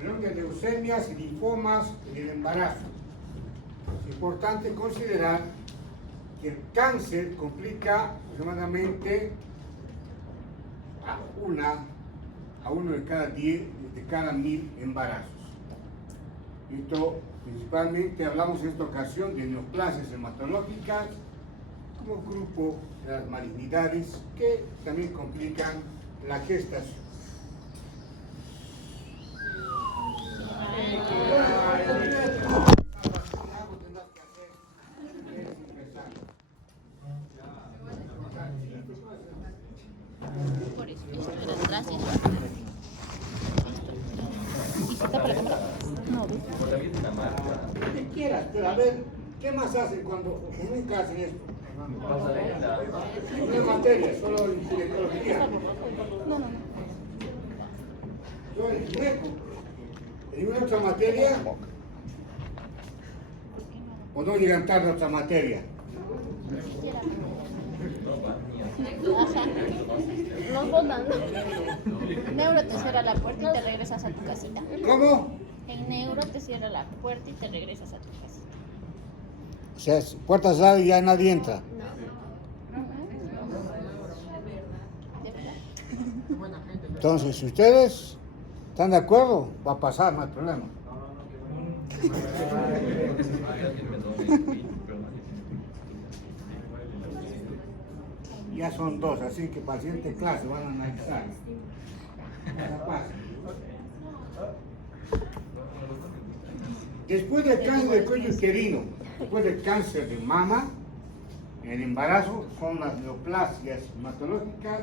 Hablamos de leucemias y linfomas en el embarazo. Es importante considerar que el cáncer complica aproximadamente a uno de cada 10, de cada 1000 embarazos. Esto principalmente hablamos en esta ocasión de neoplasias hematológicas como grupo de las malignidades que también complican la gestación. Por eso, esto era atrás y esto. ¿Y si está para la cámara? No, ¿ves? Lo que quieras, pero a ver, ¿qué más hacen cuando nunca hacen esto? No es materia, solo en ginecología. No. Yo en gineco. ¿En ninguna otra materia? ¿O no llegan tarde a otra materia? Ajá. Nos botan. Neuro te cierra la puerta y te regresas a tu casita. ¿Cómo? El neuro te cierra la puerta y te regresas a tu casita. O sea, puerta cerrada y ya nadie entra. ¿De verdad? Entonces, si ustedes están de acuerdo, va a pasar, no hay problema. Ya son dos, así que para la siguiente clase van a analizar. Ya pasa. Después del cáncer del cuello uterino, después del cáncer de mama, en el embarazo son las neoplasias hematológicas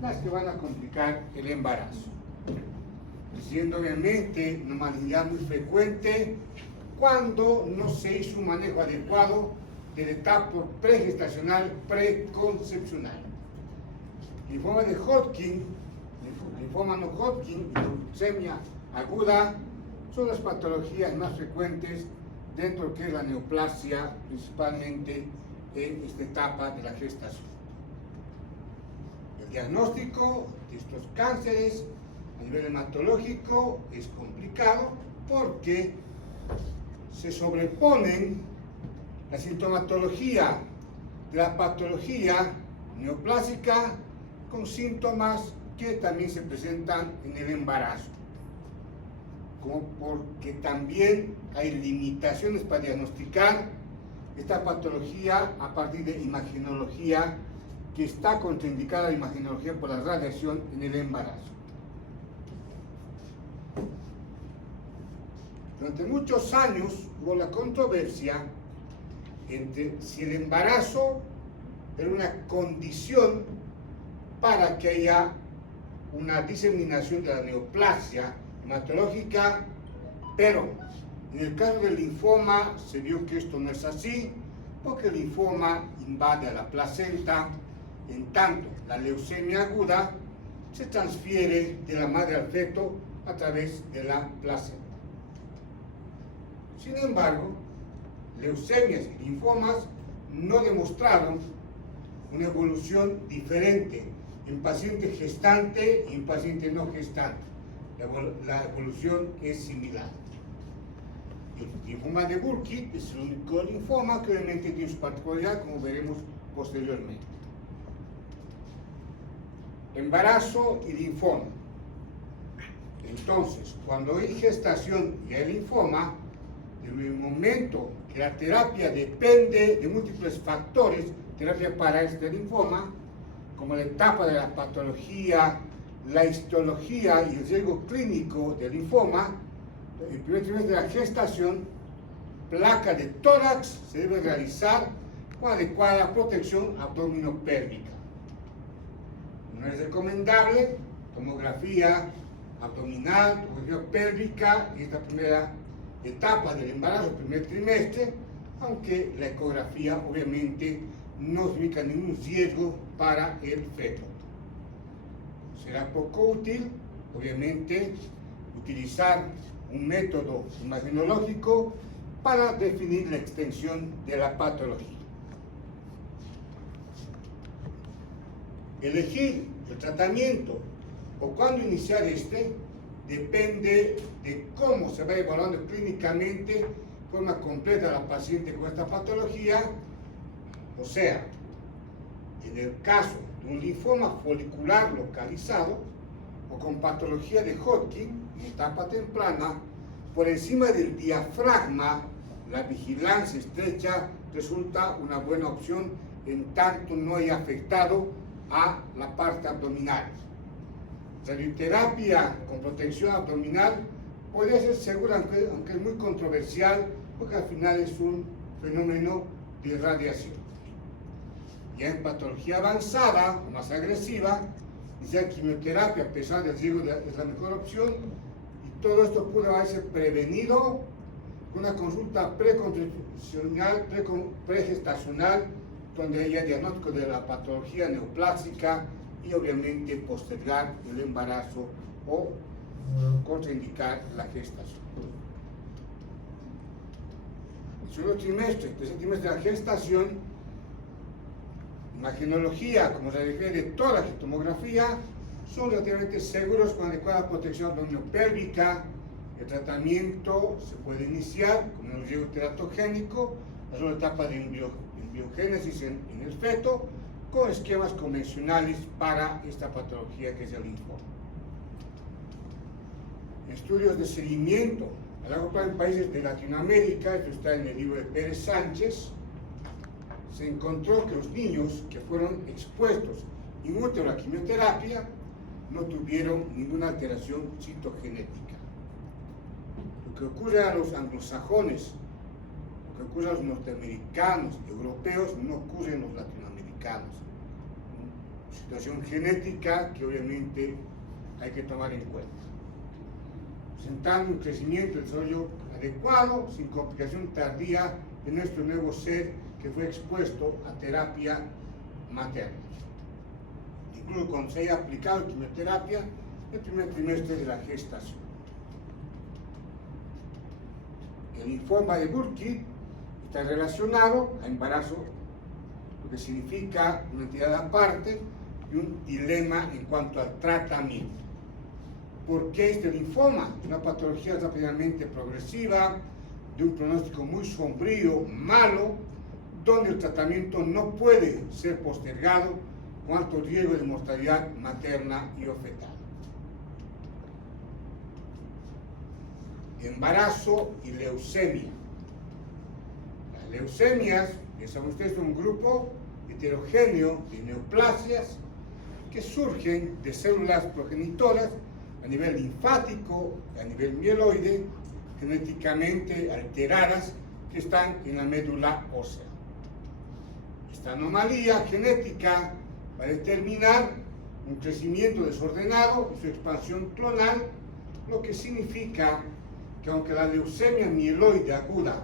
las que van a complicar el embarazo. Siendo obviamente una malignidad muy frecuente cuando no se hizo un manejo adecuado de la etapa pregestacional preconcepcional. Linfoma de Hodgkin, linfoma no Hodgkin, leucemia aguda son las patologías más frecuentes dentro de lo que es la neoplasia, principalmente en esta etapa de la gestación. El diagnóstico de estos cánceres a nivel hematológico es complicado porque se sobreponen la sintomatología de la patología neoplásica con síntomas que también se presentan en el embarazo, como porque también hay limitaciones para diagnosticar esta patología a partir de imagenología, que está contraindicada la imagenología por la radiación en el embarazo. Durante muchos años hubo la controversia entre si el embarazo era una condición para que haya una diseminación de la neoplasia hematológica, pero en el caso del linfoma se vio que esto no es así, porque el linfoma invade a la placenta, en tanto la leucemia aguda se transfiere de la madre al feto a través de la placenta. Sin embargo, leucemias y linfomas no demostraron una evolución diferente en paciente gestante y en paciente no gestante. La evolución es similar. El linfoma de Burkitt es el único linfoma que obviamente tiene su particularidad, como veremos posteriormente. Embarazo y linfoma. Entonces, cuando hay gestación y hay linfoma, en el momento que la terapia depende de múltiples factores, terapia para este linfoma, como la etapa de la patología, la histología y el riesgo clínico del linfoma, el primer trimestre de la gestación, placa de tórax se debe realizar con adecuada protección abdominopélvica. No es recomendable tomografía abdominal, tomografía pélvica en esta primera etapa del embarazo, primer trimestre, aunque la ecografía obviamente no significa ningún riesgo para el feto. Será poco útil, obviamente, utilizar un método imagenológico para definir la extensión de la patología. Elegir el tratamiento o cuándo iniciar este depende de cómo se va evaluando clínicamente de forma completa a la paciente con esta patología. O sea, en el caso de un linfoma folicular localizado o con patología de Hodgkin en etapa temprana, por encima del diafragma, la vigilancia estrecha resulta una buena opción en tanto no haya afectado a la parte abdominal. Radioterapia con protección abdominal puede ser segura, aunque es muy controversial, porque al final es un fenómeno de irradiación. Ya en patología avanzada o más agresiva, la quimioterapia, a pesar del riesgo, es la mejor opción, y todo esto puede haberse prevenido con una consulta pregestacional, donde haya diagnóstico de la patología neoplásica y obviamente postergar el embarazo o contraindicar la gestación. El segundo trimestre, tercer trimestre de la gestación, imagenología como radiografía de tórax y tomografía son relativamente seguros con adecuada protección abdominopélvica. El tratamiento se puede iniciar con un riesgo teratogénico, la segunda etapa de embriogénesis en el feto, con esquemas convencionales para esta patología que es el linfoma. Estudios de seguimiento a largo plazo en países de Latinoamérica, esto está en el libro de Pérez Sánchez. Se encontró que los niños que fueron expuestos in útero a la quimioterapia no tuvieron ninguna alteración citogenética. Lo que ocurre a los anglosajones, lo que ocurre a los norteamericanos, europeos, no ocurre en los latinoamericanos. Situación genética que obviamente hay que tomar en cuenta. Presentando un crecimiento y desarrollo adecuado, sin complicación tardía de nuestro nuevo ser que fue expuesto a terapia materna. Incluso cuando se haya aplicado quimioterapia en el primer trimestre de la gestación. El linfoma de Burkitt está relacionado a embarazo, lo que significa una entidad aparte y un dilema en cuanto al tratamiento. ¿Por qué este linfoma? Es una patología rápidamente progresiva, de un pronóstico muy sombrío, malo, donde el tratamiento no puede ser postergado con alto riesgo de mortalidad materna y o fetal. Embarazo y leucemia. Las leucemias, ya saben ustedes, son un grupo heterogéneo de neoplasias que surgen de células progenitoras a nivel linfático, a nivel mieloide, genéticamente alteradas, que están en la médula ósea. Esta anomalía genética va a determinar un crecimiento desordenado y su expansión clonal, lo que significa que aunque la leucemia mieloide aguda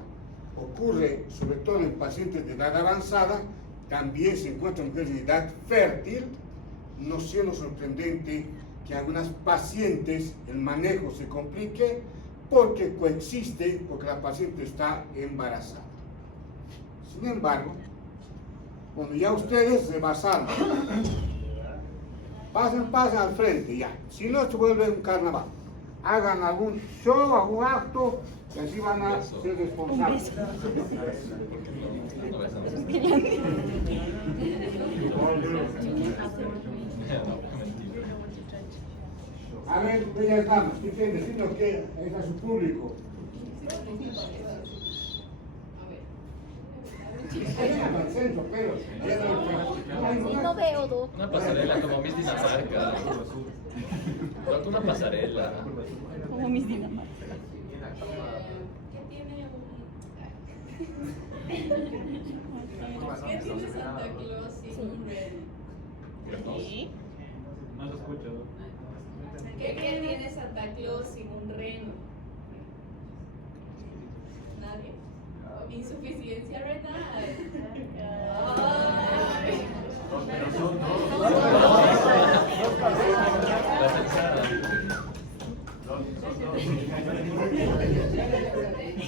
ocurre sobre todo en pacientes de edad avanzada, también se encuentra en mujeres de edad fértil, no siendo sorprendente que en algunas pacientes el manejo se complique porque coexiste, porque la paciente está embarazada. Sin embargo, cuando ya ustedes rebasaron, pasen al frente ya, si no se vuelve un carnaval, hagan algún show, algún acto, y así van a ser responsables. A ver, bellas damas, ¿qué quieren decirnos que es a su público? Al centro, pero No veo, Doc. Una pasarela como Miss Dinamarca. Doc, una pasarela. Como mis Dinamarca. ¿Qué tiene Santa Claus sin un reno? Sí. No se escucha, ¿no? ¿Qué tiene Santa Claus sin un reno? Nadie. Insuficiencia renal. Ay.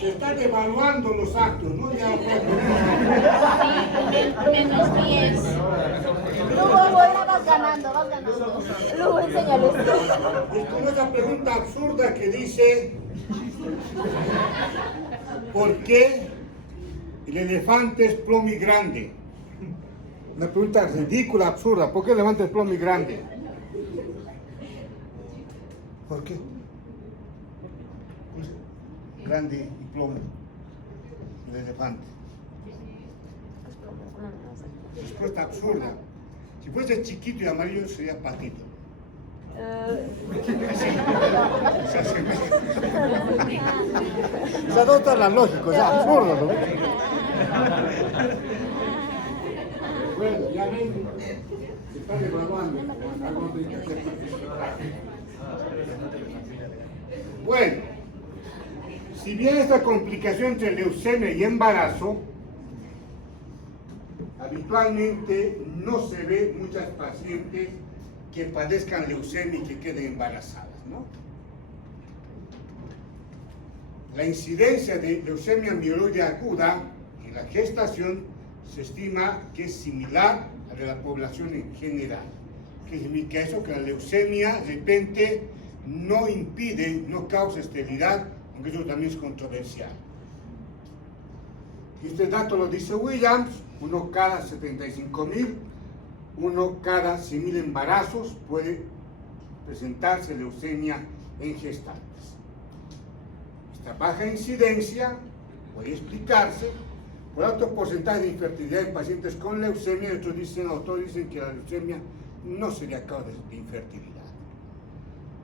se están evaluando los actos, ¿no? Ya, Sí, menos 10. No, voy a Vas ganando, vas ganando. Luego enséñales. Es como esa pregunta absurda que dice, ¿por qué el elefante es plomi grande? Una pregunta ridícula, absurda. ¿Por qué el elefante es plomi grande? ¿Por qué? Grande y plomi. El elefante. Respuesta absurda. Si fuese chiquito y amarillo sería patito. O sea, no está la lógica, es absurdo, ¿no? Bueno, ya ven, se están evaluando. Bueno, si bien esta complicación entre leucemia y embarazo, habitualmente no se ve muchas pacientes que padezcan leucemia y que queden embarazadas, ¿no? La incidencia de leucemia mieloide aguda en la gestación se estima que es similar a la de la población en general. ¿Qué significa eso? Que la leucemia de repente no impide, no causa esterilidad, aunque eso también es controversial. Este dato lo dice Williams, 1 cada 75.000, 1 cada 100.000 embarazos puede presentarse leucemia en gestantes. Esta baja incidencia puede explicarse por alto porcentaje de infertilidad en pacientes con leucemia. Otros autores dicen que la leucemia no sería causa de infertilidad.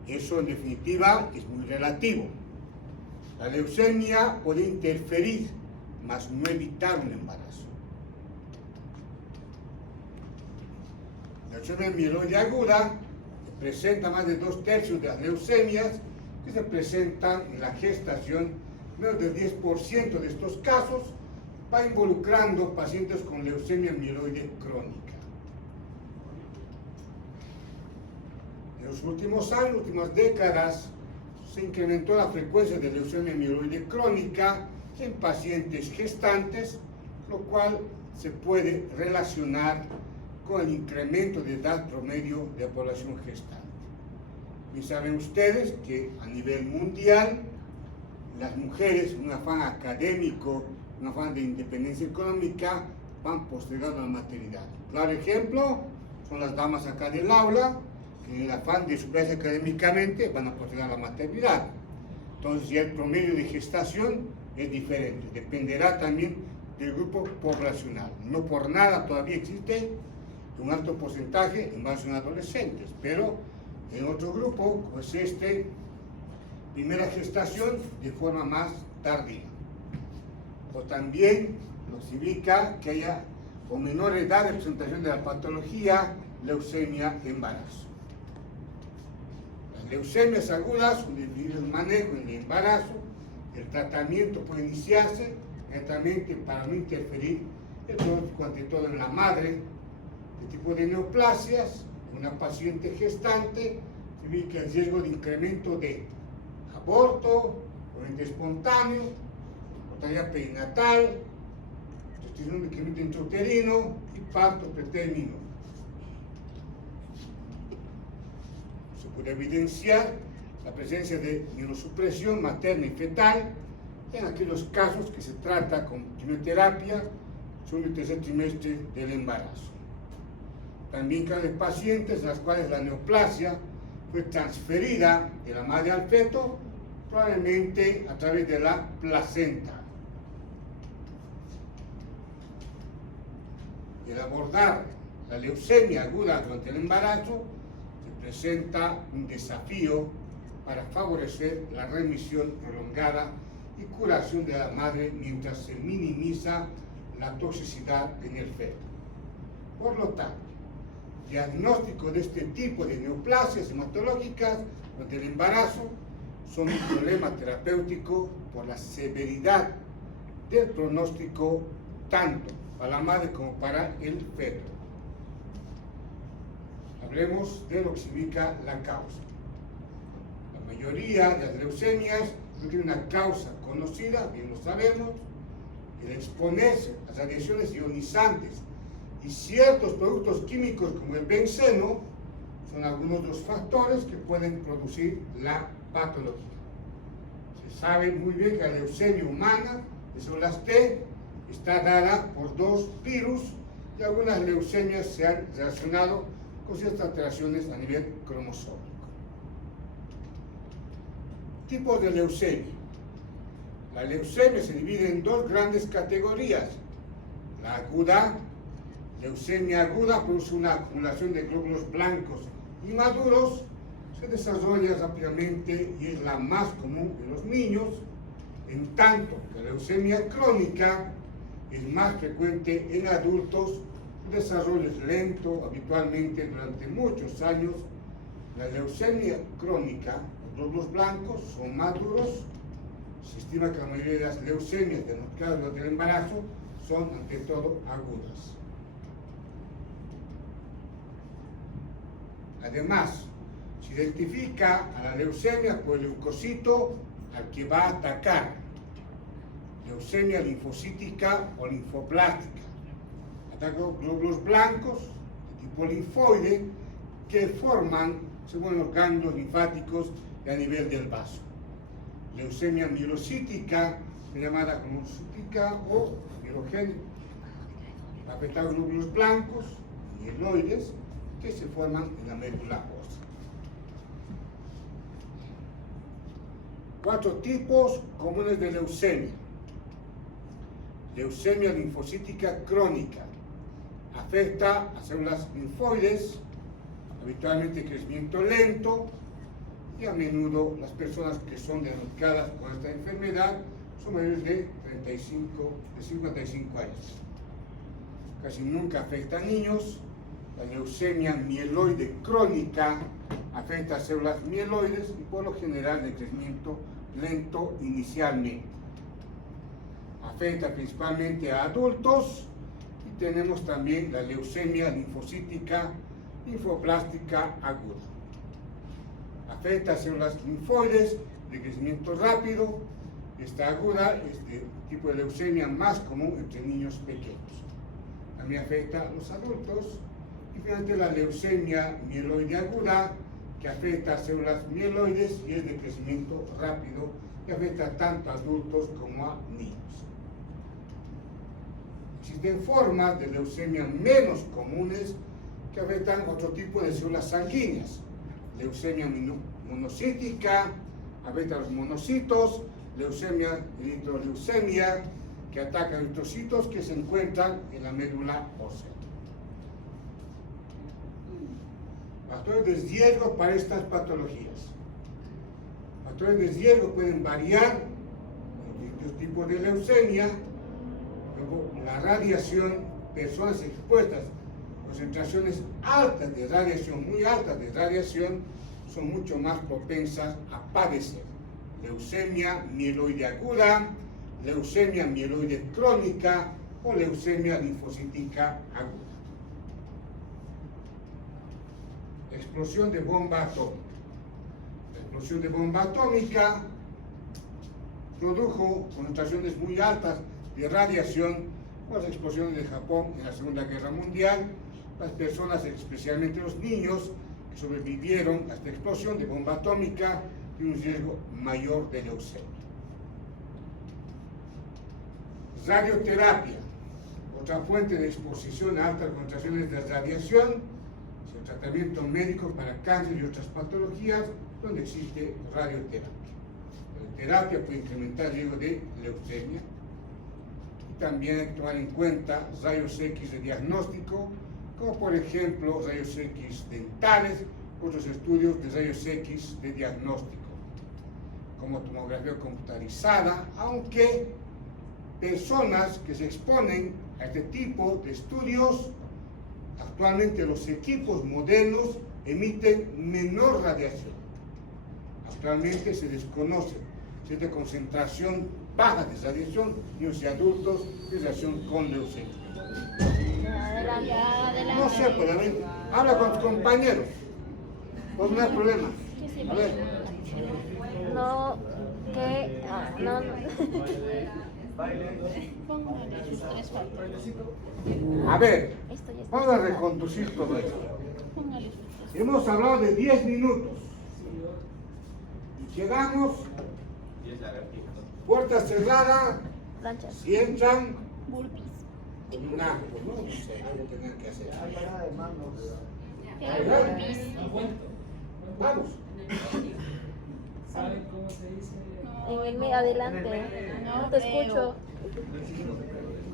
Eso en definitiva es muy relativo. La leucemia puede interferir, mas no evitar un embarazo. La leucemia mieloide aguda presenta más de 2/3 de las leucemias que se presentan en la gestación. Menos del 10% de estos casos va involucrando pacientes con leucemia mieloide crónica. En los últimos años, últimas décadas, se incrementó la frecuencia de leucemia mieloide crónica en pacientes gestantes, lo cual se puede relacionar con el incremento de edad promedio de la población gestante. Y saben ustedes que a nivel mundial, las mujeres, un afán académico, un afán de independencia económica, van postergando la maternidad. Claro ejemplo son las damas acá del aula, que en el afán de superarse académicamente van a postergar la maternidad. Entonces ya el promedio de gestación es diferente, dependerá también del grupo poblacional. No por nada todavía existe un alto porcentaje en base a adolescentes, pero en otro grupo, pues primera gestación de forma más tardía. O también nos indica que haya o menor edad de presentación de la patología leucemia embarazo. Las leucemias agudas son difíciles de manejo en el embarazo. El tratamiento puede iniciarse netamente para no interferir el pronóstico ante todo en la madre. Este tipo de neoplasias, una paciente gestante, significa el riesgo de incremento de aborto, movimiento espontáneo, mortalidad perinatal, gestación de incremento intrauterino y parto pretérmino. Se puede evidenciar la presencia de inmunosupresión materna y fetal en aquellos casos que se trata con quimioterapia sobre el tercer trimestre del embarazo. También casos de pacientes en las cuales la neoplasia fue transferida de la madre al feto, probablemente a través de la placenta. El abordar la leucemia aguda durante el embarazo se presenta un desafío para favorecer la remisión prolongada y curación de la madre mientras se minimiza la toxicidad en el feto. Por lo tanto, diagnóstico de este tipo de neoplasias hematológicas durante el embarazo son un problema terapéutico por la severidad del pronóstico tanto para la madre como para el feto. Hablemos de lo que significa la causa. La mayoría de las leucemias no tiene una causa conocida, bien lo sabemos. El exponerse a radiaciones ionizantes y ciertos productos químicos como el benceno son algunos de los factores que pueden producir la patología. Se sabe muy bien que la leucemia humana de células T está dada por dos virus y algunas leucemias se han relacionado con ciertas alteraciones a nivel cromosómico. Tipos de leucemia. La leucemia se divide en dos grandes categorías. La aguda, leucemia aguda, produce una acumulación de glóbulos blancos y maduros, se desarrolla rápidamente y es la más común en los niños, en tanto que la leucemia crónica es más frecuente en adultos, su desarrollo es lento, habitualmente durante muchos años. La leucemia crónica, los glóbulos blancos son maduros. Se estima que la mayoría de las leucemias diagnosticadas durante el embarazo son ante todo agudas. Además, se identifica a la leucemia por el leucocito al que va a atacar. Leucemia linfocítica o linfoplástica. Ataca glóbulos blancos de tipo linfoide que forman, según los ganglios linfáticos y a nivel del vaso. Leucemia mielocítica, llamada cromocítica o mielogénica. Afecta a glóbulos blancos, mieloides, que se forman en la médula ósea. 4 tipos comunes de leucemia. Leucemia linfocítica crónica. Afecta a células linfoides, habitualmente crecimiento lento, y a menudo las personas que son diagnosticadas con esta enfermedad son mayores de 55 años. Casi nunca afecta a niños. La leucemia mieloide crónica afecta a células mieloides y por lo general de crecimiento lento inicialmente. Afecta principalmente a adultos y tenemos también la leucemia linfocítica linfoplástica aguda. Afecta a células linfoides de crecimiento rápido. Esta aguda es el tipo de leucemia más común entre niños pequeños. También afecta a los adultos. Y finalmente la leucemia mieloide aguda, que afecta a células mieloides y es de crecimiento rápido y afecta tanto a adultos como a niños. Existen formas de leucemia menos comunes que afectan otro tipo de células sanguíneas. Leucemia monocítica, afecta a los monocitos, leucemia eritroleucemia, que ataca a eritrocitos que se encuentran en la médula ósea. Factores de riesgo para estas patologías. Factores de riesgo pueden variar en distintos tipos de leucemia. Luego, la radiación, personas expuestas a concentraciones altas de radiación, muy altas de radiación, son mucho más propensas a padecer leucemia mieloide aguda, leucemia mieloide crónica o leucemia linfocítica aguda. Explosión de bomba atómica. La explosión de bomba atómica produjo concentraciones muy altas de radiación, con las explosiones de Japón en la Segunda Guerra Mundial. Las personas, especialmente los niños, que sobrevivieron a esta explosión de bomba atómica, tienen un riesgo mayor de leucemia. Radioterapia, otra fuente de exposición a altas concentraciones de radiación. Tratamiento médico para cáncer y otras patologías donde existe radioterapia. La terapia puede incrementar el riesgo de leucemia y también hay que tomar en cuenta rayos X de diagnóstico, como por ejemplo rayos X dentales, otros estudios de rayos X de diagnóstico, como tomografía computarizada, aunque personas que se exponen a este tipo de estudios, actualmente los equipos modernos emiten menor radiación. Actualmente se desconoce cierta concentración baja de radiación en los adultos en relación con leucemia. Adelante. No sé, pero a ver, habla con tus compañeros. Pues no hay problema. A ver. No, que... no. Póngale sus 3 factores. A ver, Esto ya está. vamos a reconducir todo esto. Póngale sus 3. Hemos hablado de 10 minutos. Y quedamos, puerta cerrada, Planchas. si entran, Burpees. en un acto, ¿no? No sé, algo tendrán que hacer. ¿Qué burpees? Vamos. ¿Saben cómo se dice? Venme adelante. No te escucho.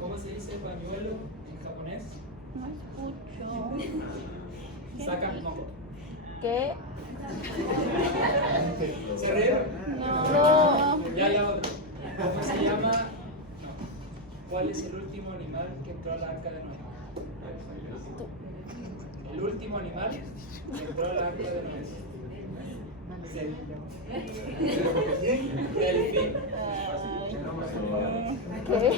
¿Cómo se dice pañuelo en japonés? No escucho. Sacan moco. ¿Qué? ¿Se ríen? No. Ya otro. ¿Cómo se llama? No. ¿Cuál es el último animal que entró al arca de Noé? El último animal que entró al arca de Noé. Delfín. ¿Qué?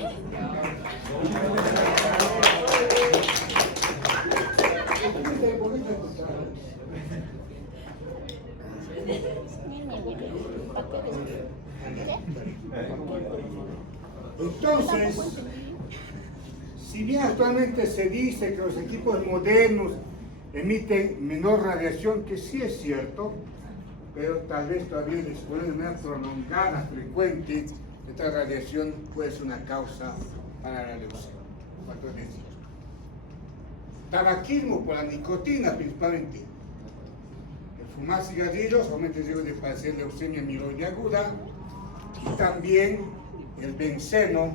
Entonces, si bien actualmente se dice que los equipos modernos emiten menor radiación, que sí es cierto, pero tal vez todavía el exponer de manera prolongada, frecuente, esta radiación puede ser una causa para la leucemia. ¿Cuánto es decir? Tabaquismo por la nicotina principalmente. El fumar cigarrillos aumenta el riesgo de padecer leucemia mieloide aguda, y también el benceno,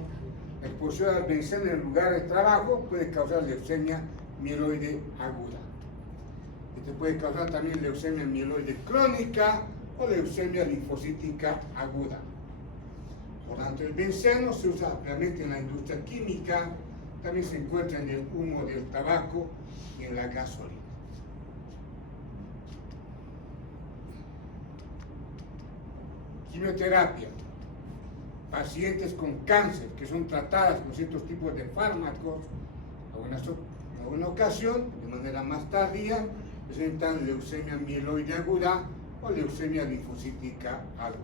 la exposición al benceno en el lugar de trabajo puede causar leucemia mieloide aguda. Este puede causar también leucemia mieloide crónica o leucemia linfocítica aguda. Por lo tanto, el benceno se usa ampliamente en la industria química, también se encuentra en el humo del tabaco y en la gasolina. Quimioterapia. Pacientes con cáncer que son tratadas con ciertos tipos de fármacos, en alguna ocasión, de manera más tardía, presentan leucemia mieloide aguda o leucemia linfocítica aguda.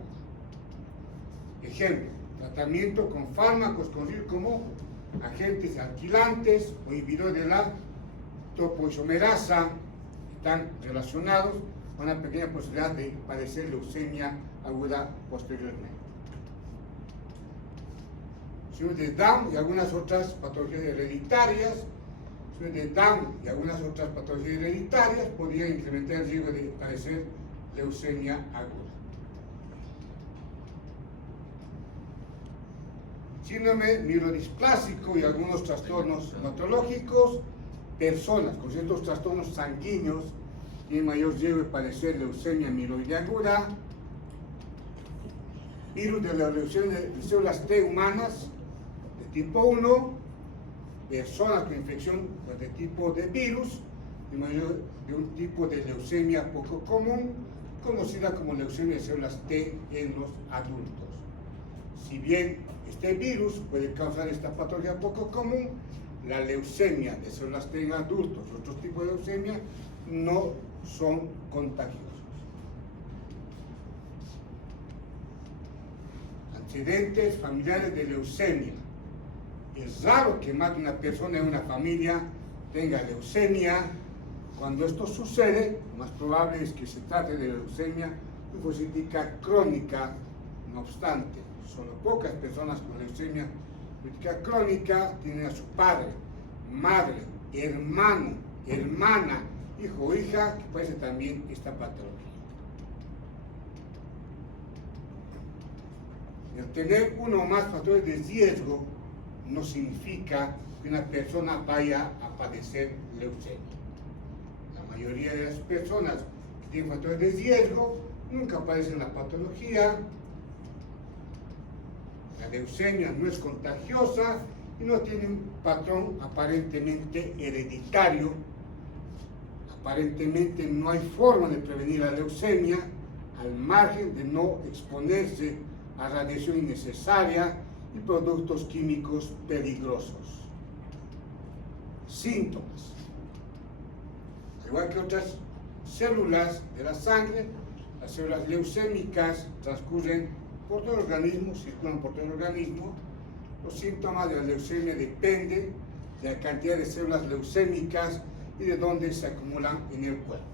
Ejemplo, tratamiento con fármacos conocidos como agentes alquilantes o inhibidores de la topoisomerasa, están relacionados con una pequeña posibilidad de padecer leucemia aguda posteriormente. Síndrome de Down y algunas otras patologías hereditarias. Síndrome de Down y algunas otras patologías hereditarias podrían incrementar el riesgo de padecer leucemia aguda. Síndrome mielodisplásico y algunos trastornos neurológicos. Personas con ciertos trastornos sanguíneos tienen mayor riesgo de padecer leucemia mieloide aguda. Virus de la leucemia de células T humanas de tipo 1, personas con infección de tipo de virus, de un tipo de leucemia poco común, conocida como leucemia de células T en los adultos. Si bien este virus puede causar esta patología poco común, la leucemia de células T en adultos, otros tipos de leucemia, no son contagiosos. Antecedentes familiares de leucemia. Es raro que más de una persona en una familia tenga leucemia. Cuando esto sucede, lo más probable es que se trate de leucemia linfocítica crónica. No obstante, solo pocas personas con leucemia linfocítica crónica tienen a su padre, madre, hermano, hermana, hijo o hija que padece también esta patología. El tener uno o más factores de riesgo no significa que una persona vaya a padecer leucemia. La mayoría de las personas que tienen factores de riesgo nunca padecen la patología. La leucemia no es contagiosa y no tiene un patrón aparentemente hereditario. Aparentemente no hay forma de prevenir la leucemia al margen de no exponerse a radiación innecesaria y productos químicos peligrosos. Síntomas. Al igual que otras células de la sangre, las células leucémicas transcurren por todo el organismo, circulan por todo el organismo, Los síntomas de la leucemia dependen de la cantidad de células leucémicas y de dónde se acumulan en el cuerpo.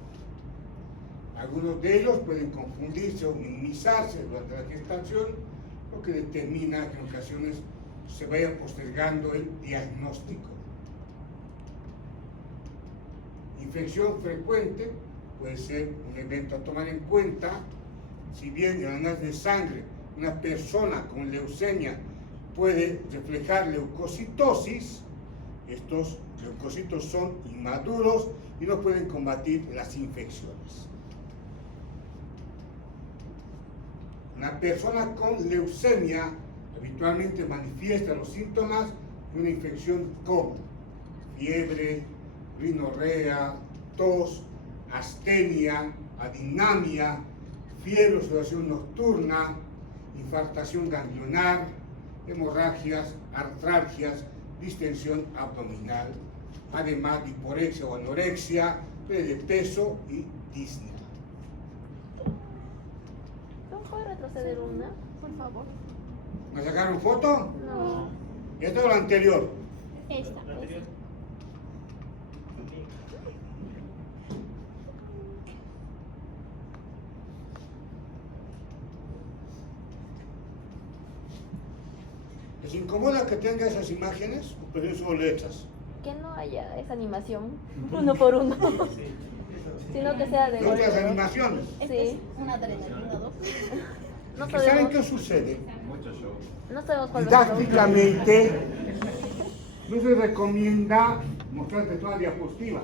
Algunos de ellos pueden confundirse o minimizarse durante la gestación, lo que determina que en ocasiones se vaya postergando el diagnóstico. Infección frecuente puede ser un evento a tomar en cuenta. Si bien en el análisis de sangre una persona con leucemia puede reflejar leucocitosis, estos leucocitos son inmaduros y no pueden combatir las infecciones. Una persona con leucemia habitualmente manifiesta los síntomas de una infección como fiebre, rinorrea, tos, astenia, adinamia, fiebre o sudoración nocturna, infartación ganglionar, hemorragias, artralgias, distensión abdominal, además de hiporexia o anorexia, pérdida de peso y disnea. ¿No puede retroceder una, por favor? ¿Me sacaron foto? No. Esto es lo anterior. Esta. ¿Les incomoda que tenga esas imágenes? ¿O prefieren solo letras? Que no haya esa animación uno por uno, sino que sea de ¿No otras golpe. animaciones? Sí. Una adrenalina, ¿no? No ¿Saben sabemos, qué sucede? no sabemos cuál es el Didácticamente, no se recomienda mostrarte toda la diapositiva,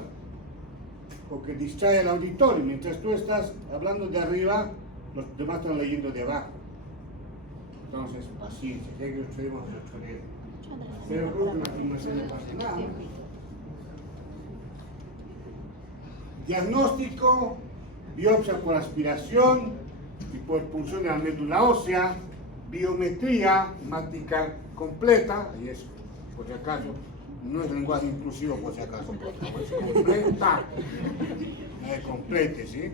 porque distrae al auditorio. Mientras tú estás hablando de arriba, los demás están leyendo de abajo. Entonces, paciencia, ya que ustedes pero creo que una filmación no pasa nada. Diagnóstico, biopsia por aspiración y por punción de la médula ósea, biometría hemática completa, y eso, por si acaso, no es lenguaje inclusivo, por si acaso. Completa, complete, ¿sí?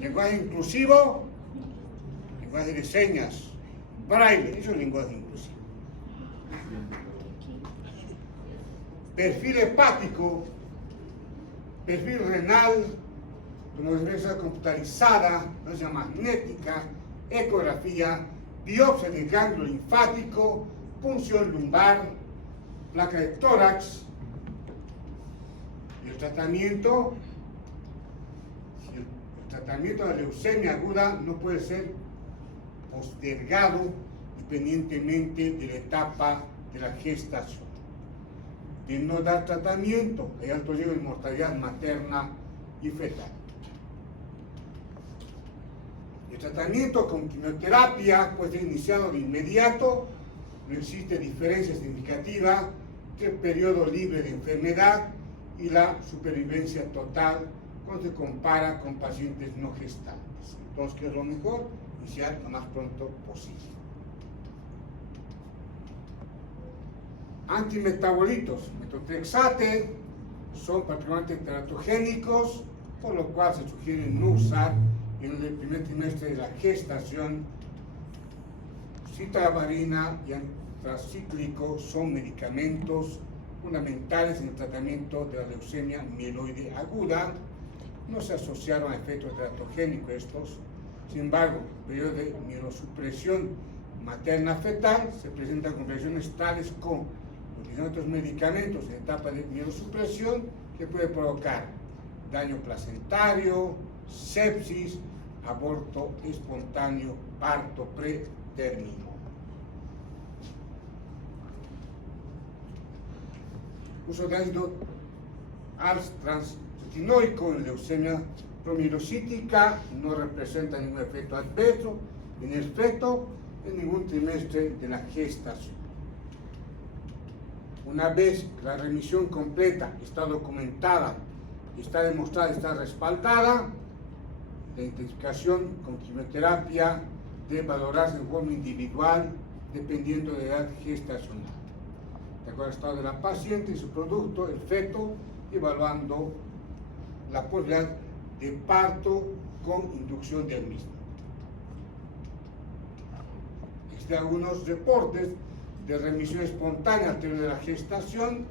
Lenguaje inclusivo, lenguaje de señas, braille, eso es lenguaje inclusivo. Perfil hepático, perfil renal, tomografía computarizada, resonancia magnética, ecografía, biopsia de ganglio linfático, punción lumbar, placa de tórax. Y el tratamiento de la leucemia aguda no puede ser postergado independientemente de la etapa de la gestación. De no dar tratamiento, hay alto riesgo de mortalidad materna y fetal. El tratamiento con quimioterapia puede ser iniciado de inmediato, no existe diferencia significativa entre el periodo libre de enfermedad y la supervivencia total cuando se compara con pacientes no gestantes. Entonces, ¿qué es lo mejor? Iniciar lo más pronto posible. Antimetabolitos, metotrexate, son particularmente teratogénicos, por lo cual se sugiere no usar en el primer trimestre de la gestación. Citravarina y antracíclico son medicamentos fundamentales en el tratamiento de la leucemia mieloide aguda. No se asociaron a efectos teratogénicos estos. Sin embargo, el periodo de mielosupresión materna fetal se presentan con reacciones tales como otros medicamentos en etapa de mielosupresión que puede provocar daño placentario, sepsis, aborto espontáneo, parto pretérmino. Uso de ácido transretinoico en leucemia promielocítica no representa ningún efecto adverso en el feto en ningún trimestre de la gestación. Una vez la remisión completa está documentada, está demostrada, está respaldada, la intensificación con quimioterapia debe valorarse en forma individual dependiendo de la edad gestacional. De acuerdo al estado de la paciente y su producto, el feto, evaluando la posibilidad de parto con inducción del mismo. Existen algunos reportes de remisión espontánea al término de la gestación.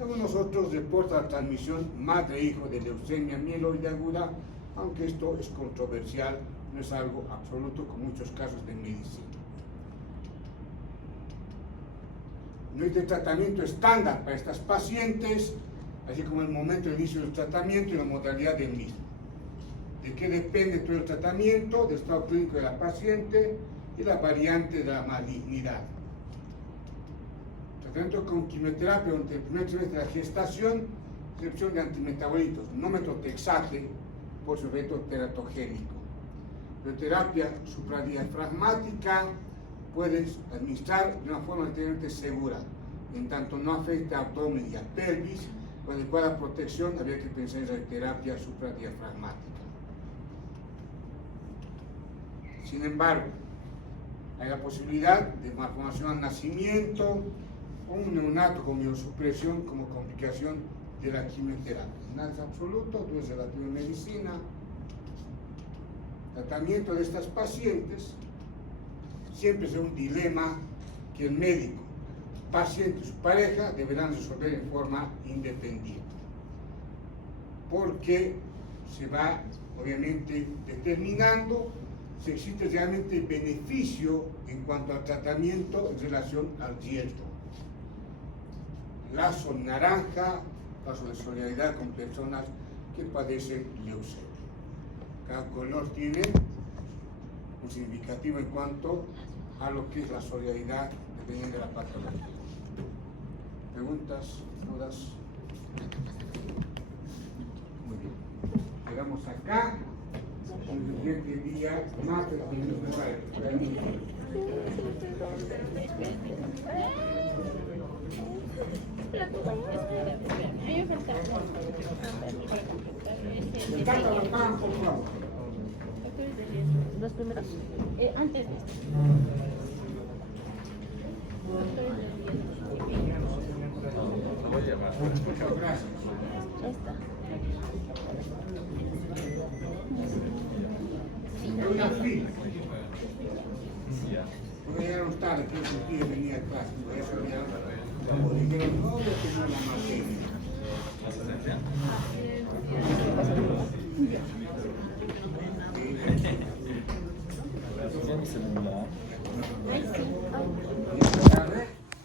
Algunos otros reportan la transmisión madre-hijo de leucemia mieloide aguda, aunque esto es controversial, no es algo absoluto con muchos casos de medicina. No hay tratamiento estándar para estas pacientes, así como el momento de inicio del tratamiento y la modalidad del mismo. ¿De qué depende todo el tratamiento? Del estado clínico de la paciente y la variante de la malignidad. Tratamiento con quimioterapia durante el primer trimestre de la gestación, excepción de antimetabolitos, no metotrexate por su efecto teratogénico. La terapia supradiafragmática puedes administrar de una forma relativamente segura, en tanto no afecta abdomen y a pelvis. Con adecuada protección habría que pensar en la terapia supradiafragmática. Sin embargo, hay la posibilidad de malformación al nacimiento o un neonato con miosupresión como complicación de la quimioterapia. Nada es absoluto, todo es relativo en medicina. Tratamiento de estas pacientes siempre es un dilema que el médico, paciente y su pareja deberán resolver en forma independiente, porque se va obviamente determinando si existe realmente beneficio en cuanto al tratamiento en relación al riesgo. Lazo naranja, lazo de solidaridad con personas que padecen leucemia. Cada color tiene un significativo en cuanto a lo que es la solidaridad dependiendo de la patología. ¿Preguntas? ¿Dudas? Muy bien. Quedamos acá. El siguiente día, martes, Los primeros, antes de esto. Lo voy a llamar. muchas gracias. Esta. Hay una fila. Ya. Porque llegaron tarde, que ese tío venía a clase, por eso ya como dijeron, no, yo tengo la materia. Mi celular.